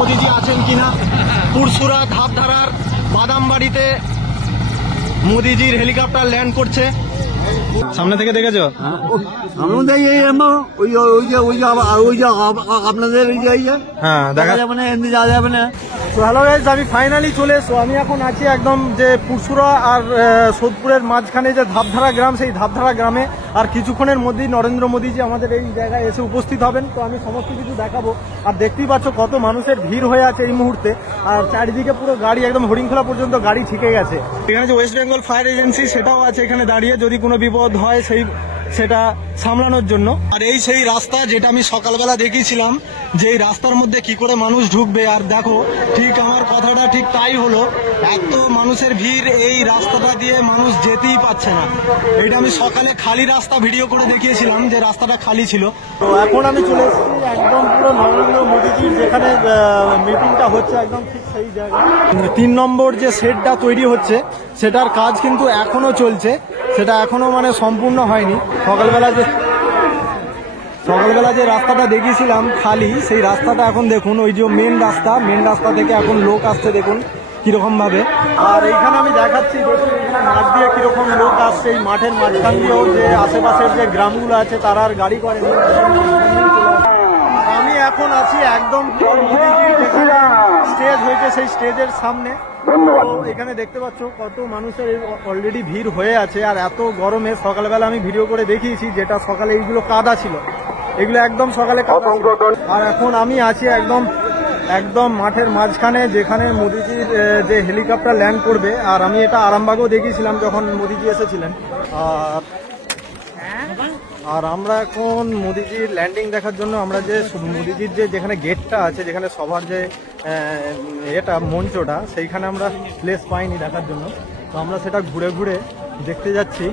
মোদিজি আছেন কিনা। পুরসুরা ধাপধারার বাদামবাড়িতে মোদিজির হেলিকপ্টার ল্যান্ড করছে। সামনে থেকে দেখেছো? আপনাদের হ্যাঁ, দেখা যাবে না, এমনি যাওয়া যাবে না। তো হ্যালো গাইস, আমি ফাইনালি চলে এসো। আমি এখন আছি একদম যে পুরসুরা আর সোদপুরের মাঝখানে যে ধাপধারা গ্রাম, সেই ধাপধারা গ্রামে। আর কিছুক্ষণের মধ্যেই নরেন্দ্র মোদীজি আমাদের এই জায়গায় এসে উপস্থিত হবেন। তো আমি সমস্ত কিছু দেখাবো। আর দেখতেই পাচ্ছ কত মানুষের ভিড় হয়ে আছে এই মুহূর্তে। আর চারিদিকে পুরো গাড়ি, একদম হরিণখোলা পর্যন্ত গাড়ি ঠিকে গেছে। এখানে যে ওয়েস্ট বেঙ্গল ফায়ার এজেন্সি, সেটাও আছে এখানে দাঁড়িয়ে, যদি কোনো বিপদ হয় সেটা সামলানোর জন্য। আর এই সেই রাস্তা যেটা আমি সকালবেলা দেখিয়েছিলাম, যে এই রাস্তার মধ্যে কি করে মানুষ ঢুকবে। আর দেখো, ঠিক আমার কথাটা ঠিক তাই হলো। এত মানুষের ভিড়, এই রাস্তাটা দিয়ে মানুষ যেতেই পারছে না। এটা আমি সকালে খালি রাস্তা ভিডিও করে দেখিয়েছিলাম, যে রাস্তাটা খালি ছিল। তো এখন আমি চলে এসেছি একদম পুরো নরেন্দ্র মোদীজির যেখানে মিটিংটা হচ্ছে, একদম ঠিক সেই জায়গায়। 3 নম্বর যে শেডটা তৈরি হচ্ছে, সেটার কাজ কিন্তু এখনো চলছে। সেটা এখনো মানে সম্পূর্ণ হয়নি। সকালবেলা যে রাস্তাটা দেখিয়েছিলাম খালি, সেই রাস্তাটা এখন দেখুন, ওই যে মেন রাস্তা থেকে এখন লোক আসছে, দেখুন কিরকম ভাবে। আর এইখানে আমি দেখাচ্ছি, দেখুন এখানে মাঠ দিয়ে কিরকম লোক আসছে। এই মাঠের মাঝখান দিয়েও যে আশেপাশের যে গ্রামগুলো আছে, তারা আর গাড়ি করে। আমি এখন আছি একদম স্টেজ হয়েছে, সেই স্টেজের সামনে। এখানে দেখতে পাচ্ছ কত মানুষের অলরেডি ভিড় হয়ে আছে। আর এত গরমে সকালবেলা আমি ভিডিও করে দেখিয়েছি, যেটা সকালে এইগুলো কাদা ছিল, এগুলো একদম সকালে কাদা ছিল। আর এখন আমি আছি একদম মাঠের মাঝখানে, যেখানে মোদিজির যে হেলিকপ্টার ল্যান্ড করবে। আর আমি এটা আরামবাগেও দেখিয়েছিলাম যখন মোদিজি এসেছিলেন। আর আমরা এখন মোদিজির ল্যান্ডিং দেখার জন্য, আমরা যে মোদিজির যেখানে গেটটা আছে, যেখানে সবার যে এটা মঞ্চটা, সেইখানে আমরা প্লেস পাইনি দেখার জন্য। তো আমরা সেটা ঘুরে ঘুরে দেখতে যাচ্ছি।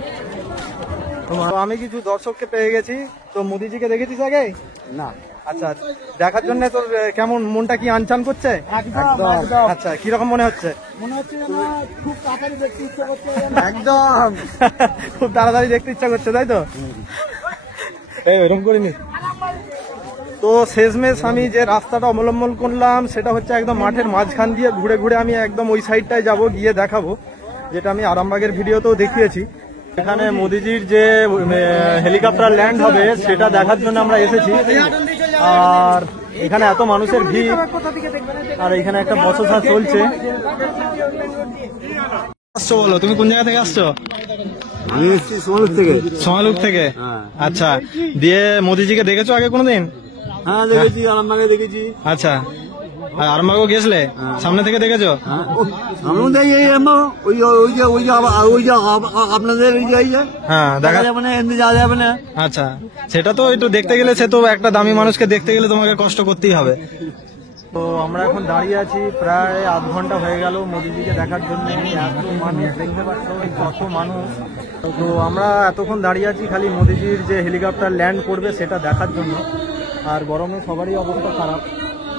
তো আমি কিছু দর্শককে পেয়ে গেছি। তো মোদিজিকে দেখেছিস আগে? না। আচ্ছা, দেখার জন্য তোর কেমন, মনটা কি আনচান করছে? আচ্ছা, কিরকম মনে হচ্ছে? খুব তাড়াতাড়ি দেখতে ইচ্ছা করছে। একদম খুব তাড়াতাড়ি দেখতে ইচ্ছা করছে, তাই তো? এরকম করিনি তো। শেষমেশ আমি যে রাস্তাটা অবলম্বন করলাম, সেটা হচ্ছে একদম মাঠের মাঝখান দিয়ে ঘুরে ঘুরে আমি একদম ওই সাইডটায় যাব, গিয়ে দেখাবো, যেটা আমি আরামবাগের ভিডিওতেও দেখিয়েছি। এখানে মোদিজির যে হেলিকপ্টার ল্যান্ড হবে, সেটা দেখার জন্য আমরা এসেছি। আর এখানে এত মানুষের ভিড়, আর এখানে একটা বচসা চলছে। আসছো বলো, তুমি কোন জায়গা থেকে আসছো? আমি এসেছি সোনালুক থেকে। আচ্ছা, দিয়ে মোদিজিকে দেখেছো আগে কোনোদিন? হ্যাঁ, দেখেছি, আরামবাগে দেখেছি। আচ্ছা, আরামবাগও গেছলে? সামনে থেকে দেখেছো? আপনাদের হ্যাঁ, দেখা যাবে না, এমনি যাওয়া যাবে না। আচ্ছা, সেটা তো একটু দেখতে গেলে, সে তো একটা দামি মানুষকে দেখতে গেলে তোমাকে কষ্ট করতেই হবে। তো আমরা এখন দাঁড়িয়ে আছি, প্রায় আধ ঘন্টা হয়ে গেল মোদিজিকে দেখার জন্য। এত মানুষ, দেখতে পাচ্ছ কত মানুষ। তো আমরা এতক্ষণ দাঁড়িয়ে আছি খালি মোদিজির যে হেলিকপ্টার ল্যান্ড করবে, সেটা দেখার জন্য। আর গরমে সবারই অবস্থা খারাপ।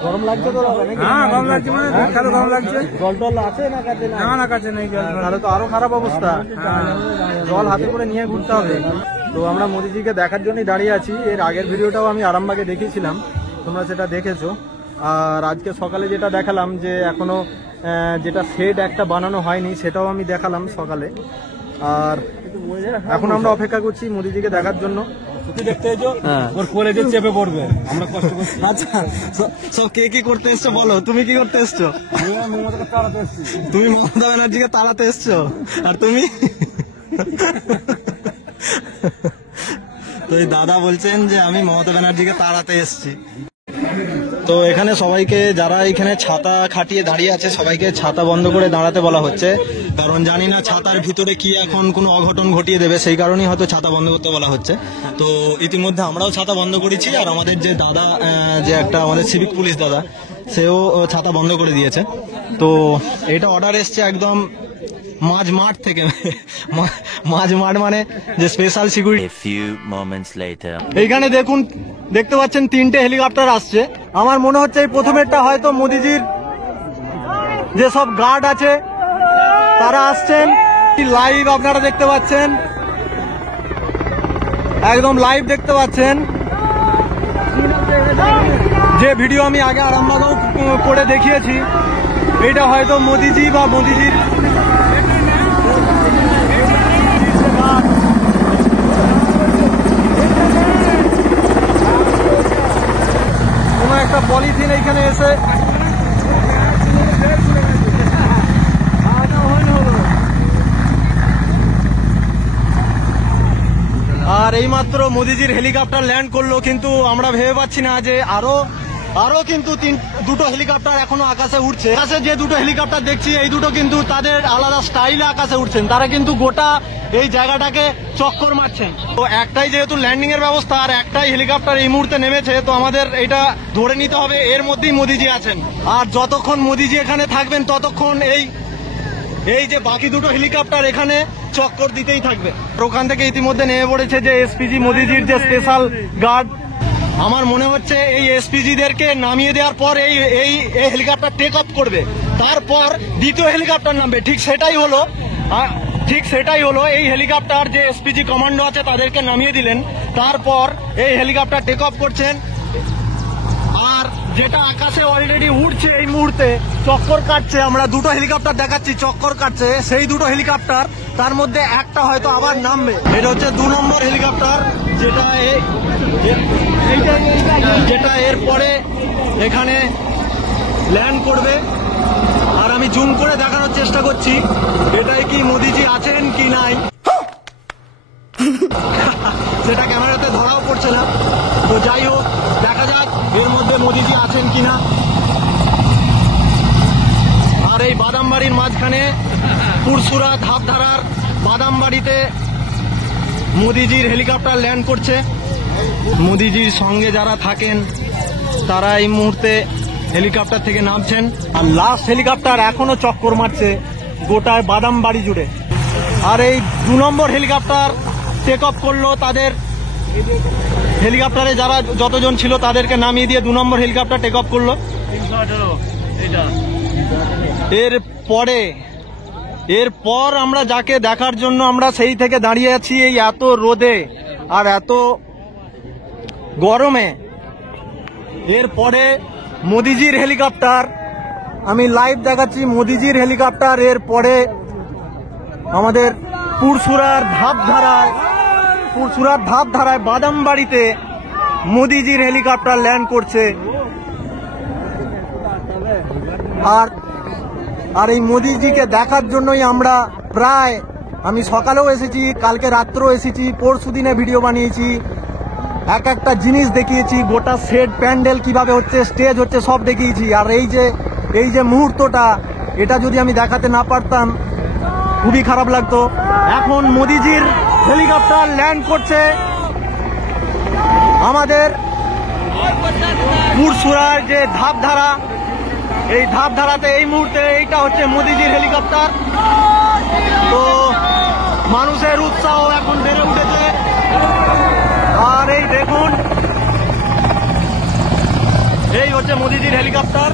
গরম লাগছে তো? হ্যাঁ, গরম লাগছে, মানে গরম লাগছে। জল টল আছে না কাছে? না, কাছে নেই। তাহলে তো আরো খারাপ অবস্থা। জল হাতে করে নিয়ে ঘুরতে হবে। তো আমরা মোদিজিকে দেখার জন্যই দাঁড়িয়ে আছি। এর আগের ভিডিওটাও আমি আরামবাগে দেখিয়েছিলাম, তোমরা সেটা দেখেছো। আর আজকে সকালে যেটা দেখালাম, যে এখনো যেটা শেড একটা বানানো হয়নি, সেটাও আমি দেখালাম সকালে। আর এখন আমরা অপেক্ষা করছি মোদিজিকে দেখার জন্য। দেখতে এসো, ওর কোলে যে চেপে পড়বে, আমরা কষ্ট করছি। আচ্ছা, সব কে কি করতে এসছো বলো? তুমি কি করতে এসছো? তুমি মমতা ব্যানার্জিকে তাড়াতে এসছো। আর তুমি? তো এই দাদা বলছেন যে আমি মমতা ব্যানার্জিকে তাড়াতে এসছি। তো এখানে সবাইকে, যারা এখানে ছাতা খাটিয়ে দাঁড়িয়ে আছে, সবাইকে ছাতা বন্ধ করে দাঁড়াতে বলা হচ্ছে। কারণ জানি না ছাতার ভিতরে কি এখন কোনো অঘটন ঘটিয়ে দেবে, সেই কারণেই হয়তো ছাতা বন্ধ করতে বলা হচ্ছে। তো ইতিমধ্যে আমরাও ছাতা বন্ধ করেছি। আর আমাদের যে দাদা, যে একটা আমাদের সিভিক পুলিশ দাদা, সেও ছাতা বন্ধ করে দিয়েছে। তো এটা অর্ডার এসছে একদম মাঝ মাঠ থেকে। মাঝ মাঠ মানে যে স্পেশাল সিকিউরিটি। এইখানে দেখুন, দেখতে পাচ্ছেন 3টে হেলিকপ্টার আসছে। আমার মনে হচ্ছে এই প্রথমেরটা হয়তো মোদিজির যে সব গার্ড আছে তারা আসছেন। লাইভ আপনারা দেখতে পাচ্ছেন, একদম লাইভ দেখতে পাচ্ছেন। যে ভিডিও আমি আগে আরামবাগেও করে দেখিয়েছি, এটা হয়তো মোদিজি বা মোদিজির কোনো একটা পলিথিন এইখানে এসে আর এইমাত্র মোদিজির হেলিকপ্টার ল্যান্ড করলো, কিন্তু আমরা ভেবে পাচ্ছি না যে আরো কিন্তু দুটো হেলিকপ্টার এখনো আকাশে উঠছে। আকাশে যে দুটো হেলিকপ্টার দেখছি এই দুটো কিন্তু তাদের আলাদা স্টাইলে আকাশে উঠছেন, তারা কিন্তু গোটা এই জায়গাটাকে চক্কর মারছেন। তো একটাই যেহেতু ল্যান্ডিং এর ব্যবস্থা আর একটাই হেলিকপ্টার এই মুহূর্তে নেমেছে, তো আমাদের এটা ধরে নিতে হবে এর মধ্যেই মোদিজি আছেন। আর যতক্ষণ মোদিজি এখানে থাকবেন ততক্ষণ এই যে বাকি দুটো হেলিকপ্টার এখানে চক্কর দিতেই থাকবে। ওখান থেকে ইতিমধ্যে নেমে পড়েছে যে এসপিজি মোদিজির যে স্পেশাল গার্ড। আমার মনে হচ্ছে এই এসপিজিদেরকে নামিয়ে দেওয়ার পর এই হেলিকপ্টার টেক অফ করবে, তারপর দ্বিতীয় হেলিকপ্টার নামবে। ঠিক সেটাই হলো এই হেলিকপ্টার যে এসপিজি কমান্ডো আছে তাদেরকে নামিয়ে দিলেন, তারপর এই হেলিকপ্টার টেক অফ করছেন। আর যেটা আকাশে অলরেডি উঠছে এই মুহূর্তে চক্কর কাটছে, আমরা দুটো হেলিকপ্টার দেখাচ্ছি চক্কর কাটছে, সেই দুটো হেলিকপ্টার তার মধ্যে একটা হয়তো আবার নামবে। এটা হচ্ছে 2 নম্বর হেলিকপ্টার যেটা এরপরে এখানে ল্যান্ড করবে। আর আমি জুম করে দেখানোর চেষ্টা করছি এটাই কি মোদিজি আছেন কি নাই, সেটা ক্যামেরাতে ধরাও পড়ছে না। তো যাই হোক, দেখা যাক এর মধ্যে মোদিজি আছেন কিনা। আর এই বাদামবাড়ির মাঝখানে পুরসুরা ধাপধারার বাদামবাড়িতে মোদিজির হেলিকপ্টার ল্যান্ড করছে। মোদিজির সঙ্গে যারা থাকেন তারা এই মুহূর্তে হেলিকপ্টার থেকে নামছেন। আর লাস্ট হেলিকপ্টার এখনো চক্কর মারছে গোটায় বাদামবাড়ি জুড়ে। আর এই 2 নম্বর হেলিকপ্টার টেক অফ করলো, তাদের হেলিকপ্টারে যারা যতজন ছিল তাদেরকে নামিয়ে দিয়ে 2 নম্বর হেলিকপ্টার টেক অফ করলো। এরপর আমরা যাকে দেখার জন্য আমরা সেই থেকে দাঁড়িয়ে আছি এই এত রোদে আর এত গরমে, এরপরে মোদিজির হেলিকপ্টার আমি লাইভ দেখাচ্ছি। মোদিজির হেলিকপ্টার এরপরে আমাদের পুরসুরার ধাপধারায় বাদামবাড়িতে মোদিজির হেলিকপ্টার ল্যান্ড করছে। আর এই মোদিজিকে দেখার জন্যই আমরা আমি সকালেও এসেছি, কালকে রাত্রেও এসেছি, পরশু দিনে ভিডিও বানিয়েছি, একটা জিনিস দেখিয়েছি, গোটা সেট প্যান্ডেল কিভাবে হচ্ছে, স্টেজ হচ্ছে, সব দেখিয়েছি। আর এই যে মুহূর্তটা, এটা যদি আমি দেখাতে না পারতাম খুবই খারাপ লাগতো। এখন মোদিজির হেলিকপ্টার ল্যান্ড করছে আমাদের পুরসুরার যে ধাপধারা, এই ধাপধারাতে এই মুহূর্তে এইটা হচ্ছে মোদিজির হেলিকপ্টার। তো মানুষের উৎসাহ এখন বেড়ে উঠেছে। আর এই দেখুন, এই হচ্ছে মোদিজির হেলিকপ্টার।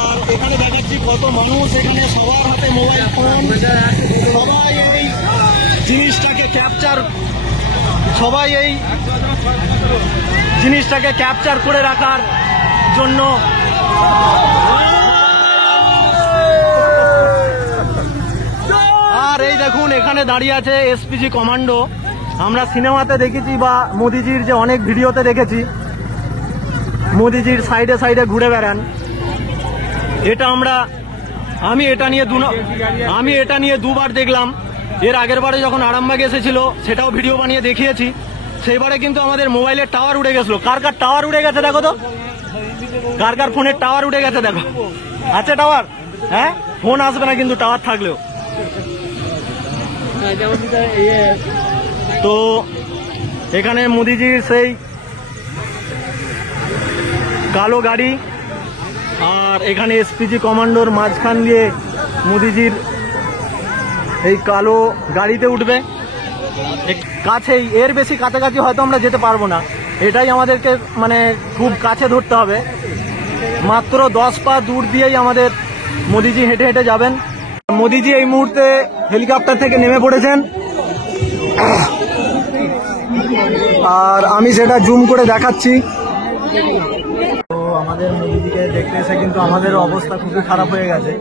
আর এখানে দেখাচ্ছি কত মানুষ, এখানে সবার হাতে মোবাইল ফোন, সবাই এই জিনিসটাকে ক্যাপচার করে রাখার জন্য। আর এই দেখুন এখানে দাঁড়িয়ে আছে এসপিজি কমান্ডো। আমরা সিনেমাতে দেখেছি বা মোদিজির যে অনেক ভিডিওতে দেখেছি, মোদিজির সাইডে সাইডে ঘুরে বেড়ান। আমি এটা নিয়ে 2বার দেখলাম। এর আগের বারে যখন আরামবাগে এসেছিল সেটাও ভিডিও বানিয়ে দেখিয়েছি। সেইবারে কিন্তু আমাদের মোবাইলের টাওয়ার উড়ে গেছিল। কার টাওয়ার উড়ে গেছে দেখো তো, কার ফোনের টাওয়ার উড়ে গেছে দেখো। আছে টাওয়ার? হ্যাঁ, ফোন আসবে না কিন্তু টাওয়ার থাকলেও। তো এখানে মোদিজির সেই কালো গাড়ি, আর এখানে এসপিজি কমান্ডোর মাঝখান দিয়ে মোদিজির এই কালো গাড়িতে উঠবে। কাছেই, এর বেশি কাছাকাছি হয়তো আমরা যেতে পারবো না, এটাই আমাদেরকে মানে খুব কাছে ধরতে হবে। মাত্র 10 পা দূর দিয়েই আমাদের মোদিজি হেঁটে হেঁটে যাবেন। মোদিজি এই মুহূর্তে হেলিকপ্টার থেকে নেমে পড়েছেন, আর আমি সেটা জুম করে দেখাচ্ছি। আমাদের মোদিজিকে দেখতে এসে কিন্তু আমাদের অবস্থা খুবই খারাপ হয়ে গেছে।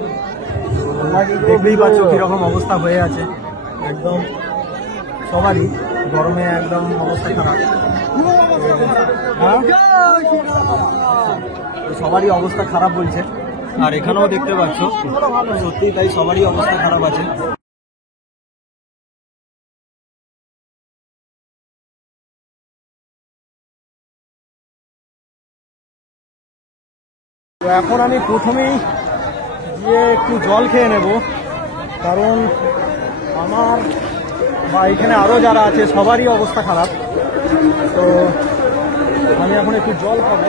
দেখতেই পাচ্ছ কিরকম অবস্থা হয়ে আছে, একদম সবারই গরমে একদম অবস্থা খারাপ। সবারই অবস্থা খারাপ বলছে, আর এখানেও দেখতে পাচ্ছ সত্যি তাই সবারই অবস্থা খারাপ আছে। তো এখন আমি প্রথমেই গিয়ে একটু জল খেয়ে নেব, কারণ আমার বা এখানে আরও যারা আছে সবারই অবস্থা খারাপ। তো আমি এখন একটু জল খাবো।